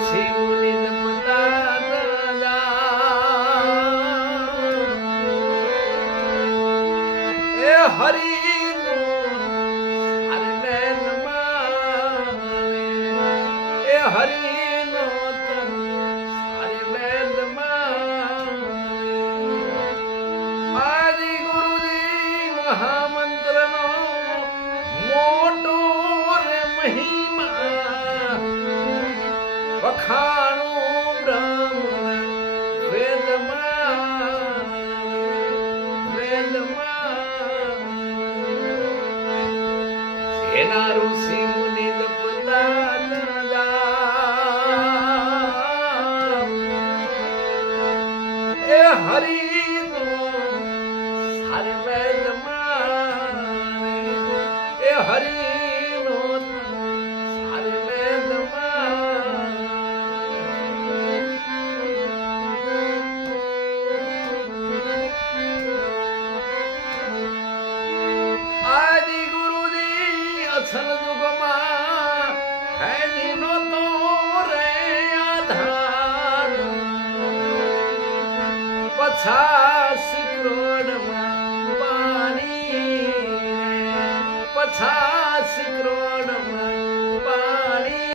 ઋષિ મુનિ એ હરી એ હરી નો હરે વેદ આદિ ગુરુજી મહામંત્ર નો મોટો રે મહિમા વખાણું બ્રહ્મ એના ઋષિ મુનિ એ હરી નો સારે વેદ એ હરી નો સારે વેદ આદિ ગુરુજી અસલ યુગમાં હેજી નો તો રે આધાર 50 કરોડમાં પાણી 50 કરોડમાં